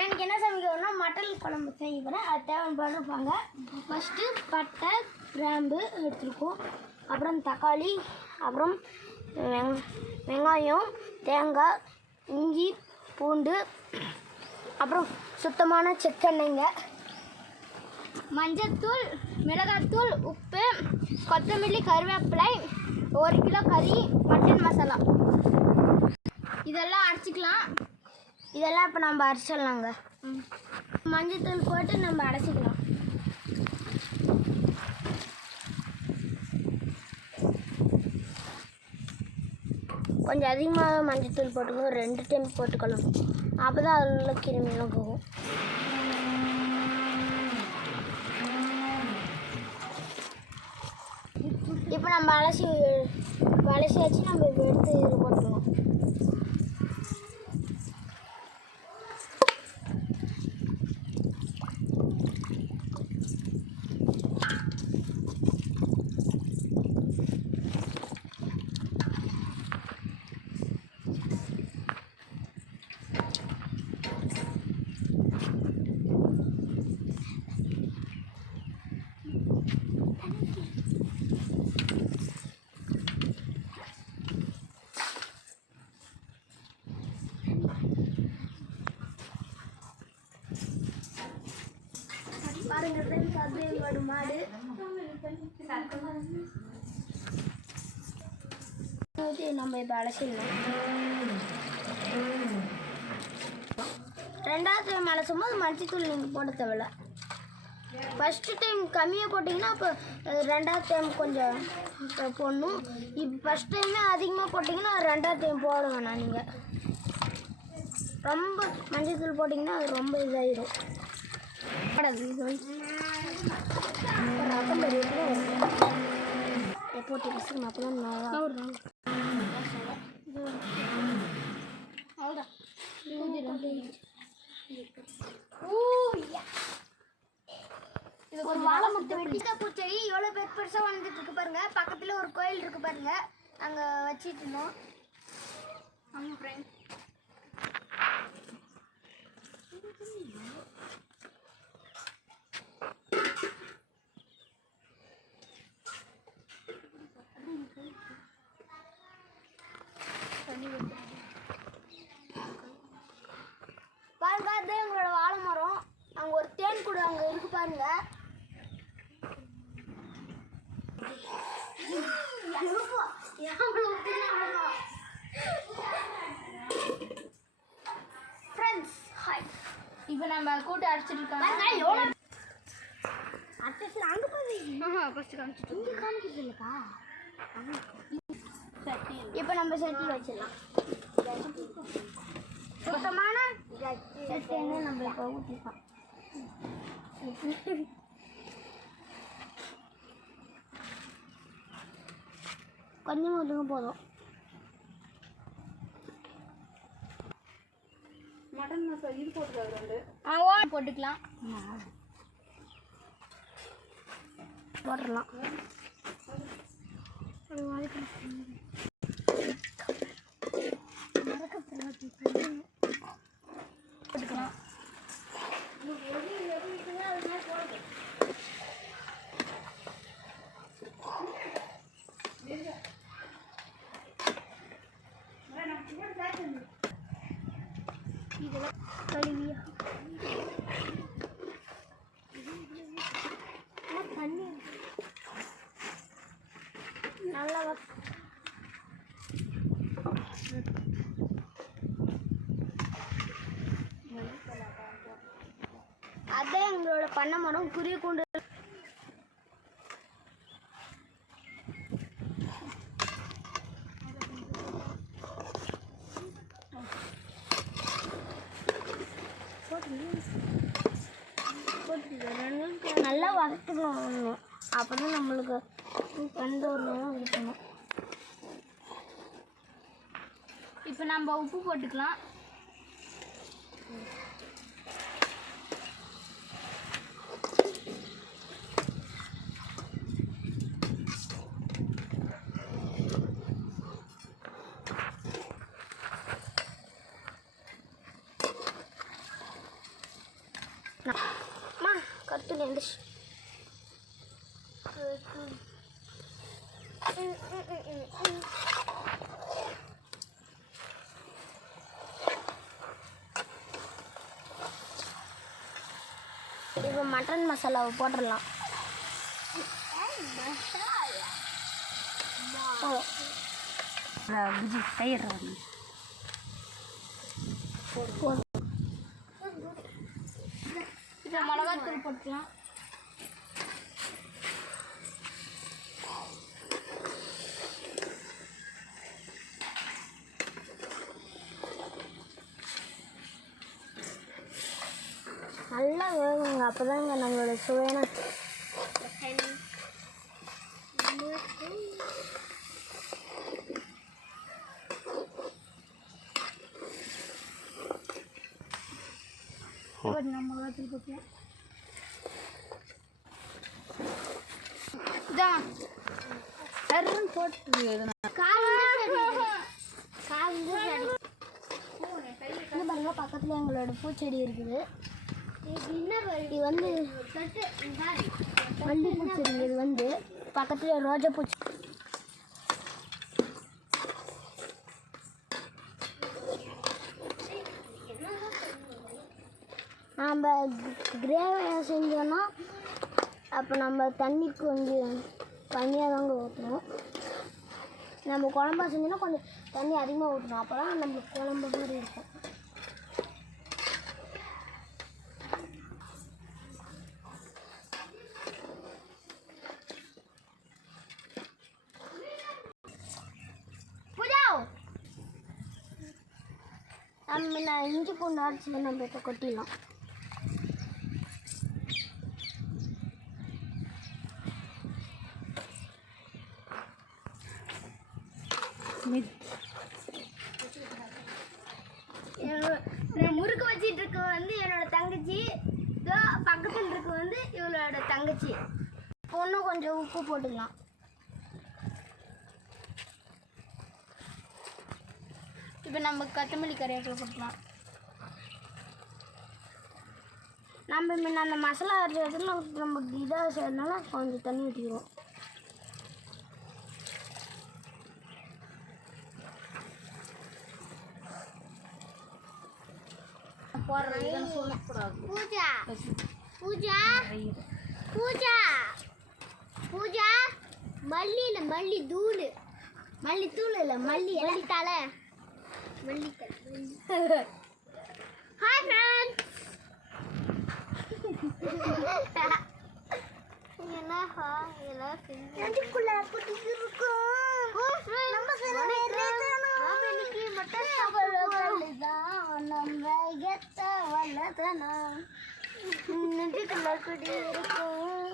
எனக்கு என்ன சமைக்கணும்னா மட்டன் குழம்பு செய்ய போகிறேன். அது தேவைப்படுவாங்க. ஃபஸ்ட்டு பட்டை கிராம்பு எடுத்துருக்கோம், அப்புறம் தக்காளி, அப்புறம் வெங்காயம், தேங்காய், இஞ்சி, பூண்டு, அப்புறம் சுத்தமான செக்கெண்ணெய்ங்க, மஞ்சத்தூள், மிளகாத்தூள், உப்பு, கொத்தமல்லி, கருவேப்பிலை, 1 கிலோ கறி, மட்டன் மசாலா, இதெல்லாம் அரைச்சிக்கலாம். இதெல்லாம் இப்போ நம்ம அரைச்சிடலாங்க. மஞ்சத்தூள் போட்டு நம்ம அரைச்சிக்கலாம். கொஞ்சம் அதிகமாக மஞ்சத்தூள் போட்டுக்கணும், 2 டைம் போட்டுக்கலாம். அப்போ தான் அதில் உள்ள கிருமிலாம் போகும். இப்போ நம்ம அலசி வச்சு நம்ம இப்போ எடுத்து இதில் போட்டுக்கலாம். பாருங்க ஃப்ரெண்ட்ஸ், அது எங்களோட மாடு. நம்ம இப்போ அலசிடலாம். 2வது டைம் அலசும் போது மஞ்சத்தூள் நீங்கள் போட தேவையில்ல. ஃபஸ்ட்டு டைம் கம்மியாக போட்டிங்கன்னா இப்போ 2வது டைம் கொஞ்சம் போடணும். இப்போ ஃபஸ்ட் டைமே அதிகமாக போட்டிங்கன்னா 2வது டைம் போட வேணாம். நீங்கள் ரொம்ப மஞ்சத்தூள் போட்டிங்கன்னா அது ரொம்ப இதாகிடும். போட்டு பசங்க அப்பதான் ஒரு வாழை முட்டை வெட்டிக்கா பூச்செடி எவ்வளோ பெருசாக வளர்ந்துட்டு இருக்கு பாருங்க. பக்கத்தில் ஒரு கோயில் இருக்கு பாருங்க, அங்கே வச்சிட்டு இருந்தோம். ஆமாம் ஃப்ரெண்ட்ஸ், பாருங்க அது எங்களோட வாழை மரம். அங்கே ஒரு தேன் கூடு அங்கே இருக்கு பாருங்க. ஃப்ரெண்ட்ஸ் ஹாய், இப்போ நம்ம கூட்டு அடிச்சிட்டு இருக்காங்க. அங்கே போய் ஃபஸ்ட்டு காமிச்சிட்டு இங்கே காமிக்கிறது இல்லைக்கா. இப்போ நம்ம செட்டில் வச்சிடலாம். சுத்தமான செட்டு நம்ம இப்போ ஊற்றிக்கலாம். கொஞ்சம் ஊற்றுங்க போதும். மட்டன் மசாலா இது போட்டுக்கலாம். போட்டுக்கலாம், போட்டுடலாம். போட்டுக்கலாம். இதெல்லாம் கழுவியா தண்ணி நல்லா அதே எங்களோட பண்ணை மரம். குருவி கூண்டு நல்லா வளர்த்துக்கணும். அப்போ தான் நம்மளுக்கு எந்த ஒரு இருக்கணும். இப்போ நம்ம உப்பு போட்டுக்கலாம். அம்மா கருத்துள்ள எழுந்துச்சு. இப்போ மட்டன் மசாலாவை போட்டுடலாம். புஜி தயிர் இப்போ மிளகாத்தூள் போட்டுக்கலாம். நல்லா வேகுங்க, அப்போதாங்க நம்மளோட சுவையான மிளகாத்தூள் போட்டுக்கலாம். இதான் போட்டு பாருங்க, பக்கத்தில் எங்களோட பூச்செடி இருக்குது. இது வந்து மல்லி பூச்செடி. இது வந்து பக்கத்தில் ரோஜா பூச்சி. நம்ம கிரேவி செஞ்சோன்னா அப்போ நம்ம தண்ணி கொஞ்சம் கம்மியாக தாங்க ஊற்றணும். நம்ம குழம்பா செஞ்சோன்னா கொஞ்சம் தண்ணி அதிகமாக ஊற்றணும். அப்போ தான் நம்மளுக்கு குழம்பு மாதிரி இருக்கும். நம்ம இஞ்சி பூண்டு அரைச்சி நம்ம இப்போ கொட்டிடலாம். முறுக்கு வச்சிட்டு இருக்க வந்து என்னோட தங்கச்சி, பக்கத்தில் இருக்க வந்து இவளோட தங்கச்சி. இன்னும் கொஞ்சம் உப்பு போட்டுக்கலாம். இப்போ நம்ம கொத்தமல்லி கறிவேப்பிலை போட்டுக்கலாம். நம்ம முன்ன அந்த மசாலா அரைச்சதுல நம்ம இதாக செய்யறதுனால கொஞ்சம் தண்ணி ஊற்றிடுவோம். பூஜா பூஜா பூஜா பூஜா மல்லி இல்லை மல்லித்தூள். மல்லித்தூள் இல்லை மல்லி மல்லித்தலை. மல்லித்தலை. Hi friends. நண்டுக்குள்ள குட்டி இருக்கும். நம்ம கெத்த வல்லதனம். நண்டுக்குள்ள குட்டி இருக்கும்.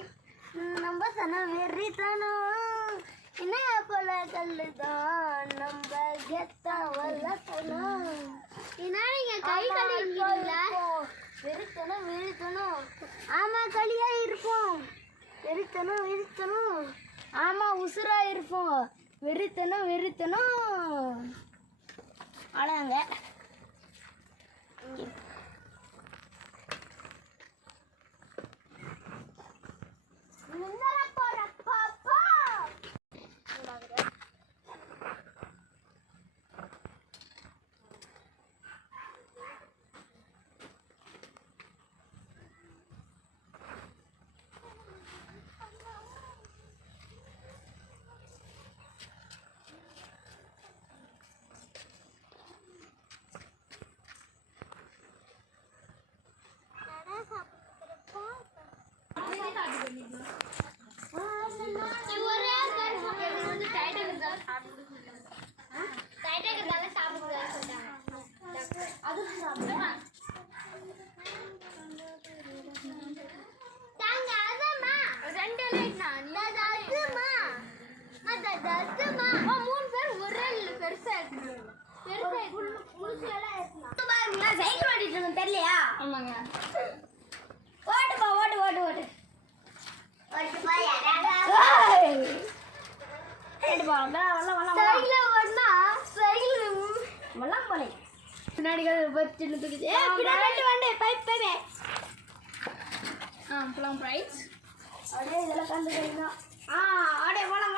நம்ம சன வெறித்தனம். என்ன போல கல்லுதான் நம்ம கெத்த வல்லதனம். ஏன்னா நீங்க கை கழுவிங்களா? வெறித்தனம் வெறித்தனம். ஆமா களியா இருப்போம். வெறித்தனம் வெறித்தனம். ஆமா உசுரா இருப்போம். வெறித்தனம் வெறித்தனம். அழகாங்க. சைக்கிள் ஓட்டிட்டு இருக்கோம் தெரியலையா? ஆமாங்க. ஓட்டுப்பா ஓட்டு ஓட்டு ஓட்டு பின்னாடி புலாம் ஃப்ரைஸ். அப்படியே இதெல்லாம் கண்டுக்கிறீங்க. அப்படியே போலாம்.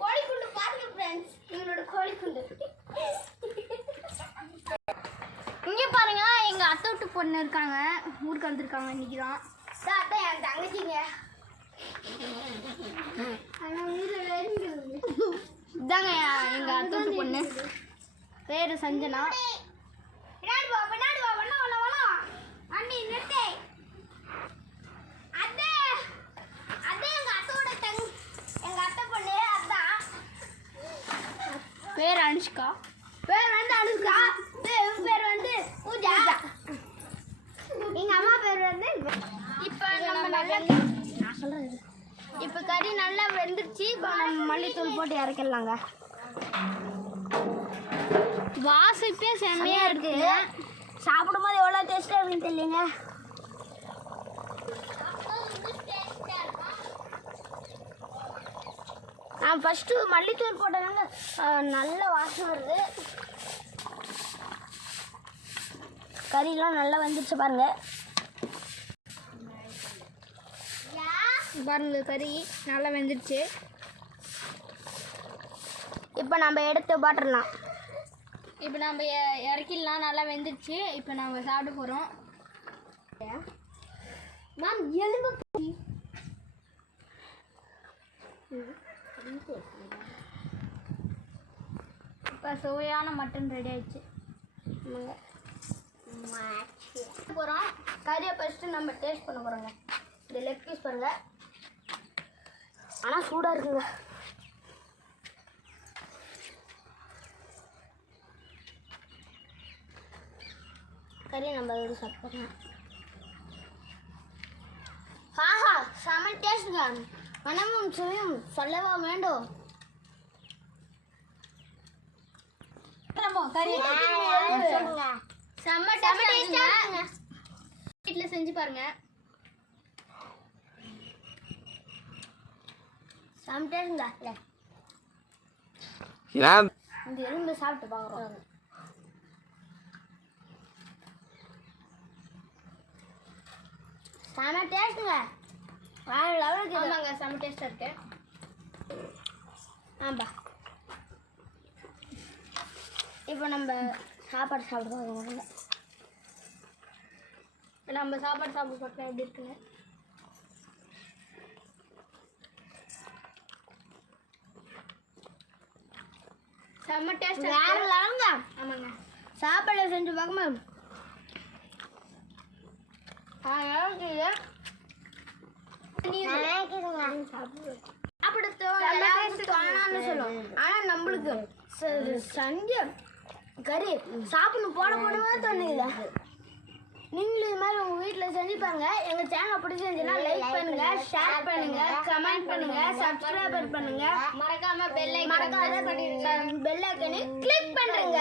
கோழிக்குண்டு பாருங்க ஃப்ரெண்ட்ஸ், எங்களோட கோழிக்குண்டு. இங்கே பாருங்க, எங்க அத்தை விட்டு பொண்ணு இருக்காங்க, ஊருக்கு வந்திருக்காங்க இன்னைக்கு தான். அத்தை என் தங்கச்சிங்க. இதாங்க எங்க அத்தை விட்டு பொண்ணு, பேரு சஞ்சனா. பின்னாடி வா அண்ணி நிறுத்து. அத்தை எங்க அத்தை பொண்ணு. அதான் பேர் அனுஷ்கா. பேர் வந்து அனுஷ்கா. பேர் வந்து பூஜா. எங்க அம்மா பேர் வந்து. இப்போ நான் சொல்றது, இப்போ கறி நல்லா வெந்துருச்சு. இப்போ நம்ம மல்லித்தூள் போட்டு இறக்கிடலாங்க. வாசப்பே செம்மையா இருக்கு. சாப்பிடும்போது எவ்வளோ டேஸ்ட்டாக இருக்குன்னு தெரியலங்க. நான் ஃபஸ்ட்டு மல்லித்தூள் போட்டதுனால நல்ல வாசனை வருது. கறியெலாம் நல்லா வந்துடுச்சு பாருங்க. பாருங்க கறி நல்லா வெந்துடுச்சு. இப்போ நம்ம எடுத்து போட்டுடலாம். இப்போ நம்ம இறக்கிடலாம். நல்லா வெந்துடுச்சு. இப்போ நம்ம சாப்பிட போகிறோம். மேம் எலும்பு இப்போ சுவையான மட்டன் ரெடி ஆயிடுச்சு. போகிறோம். கறியை ஃபஸ்ட்டு நம்ம டேஸ்ட் பண்ண போகிறோங்க. இந்த லெக் பீஸ் பாருங்க, ஆனால் சூடாக இருக்குங்க. கறியை நம்ம அதோட சாப்பிட்றோம். ஆஹா, செம டேஸ்ட்டுங்க. மனமும் சுவையும் சொல்லவா வேண்டும். செம்ம டேஸ்டாக வீட்டில் செஞ்சு பாருங்க. செம டேஸ்ட்டுங்க. இந்த எலும்பு சாப்பிட்டு பார்க்குறோம். செம டேஸ்ட்டுங்க. வேறு லெவலுக்கு. ஆமாங்க, செம்ம டேஸ்ட்டாக இருக்கு. ஆம்பா, இப்போ நம்ம சாப்பாடு சாப்பிடுவோம். நம்ம சாப்பாடு சாப்பிட பார்க்கலாம் எப்படி இருக்குன்னு. செம்ம டேஸ்ட். வேறு லெவலுங்க. ஆமாங்க, சாப்பாடு செஞ்சு பார்க்கும்போது சொல்லுவோம். ஆனால் நம்மளுக்கு செஞ்ச கறி சாப்பிடணும் போடவே தோணுது. நீங்களும் இது மாதிரி உங்கள் வீட்டில் செஞ்சு பாருங்க. எங்கள் சேனல் பிடிச்சிருந்துச்சுன்னா லைக் பண்ணுங்க, ஷேர் பண்ணுங்க, கமெண்ட் பண்ணுங்க, சப்ஸ்கிரைபர் பண்ணுங்க. மறக்காம பெல் ஐக்கனை கிளிக் பண்ணுங்க.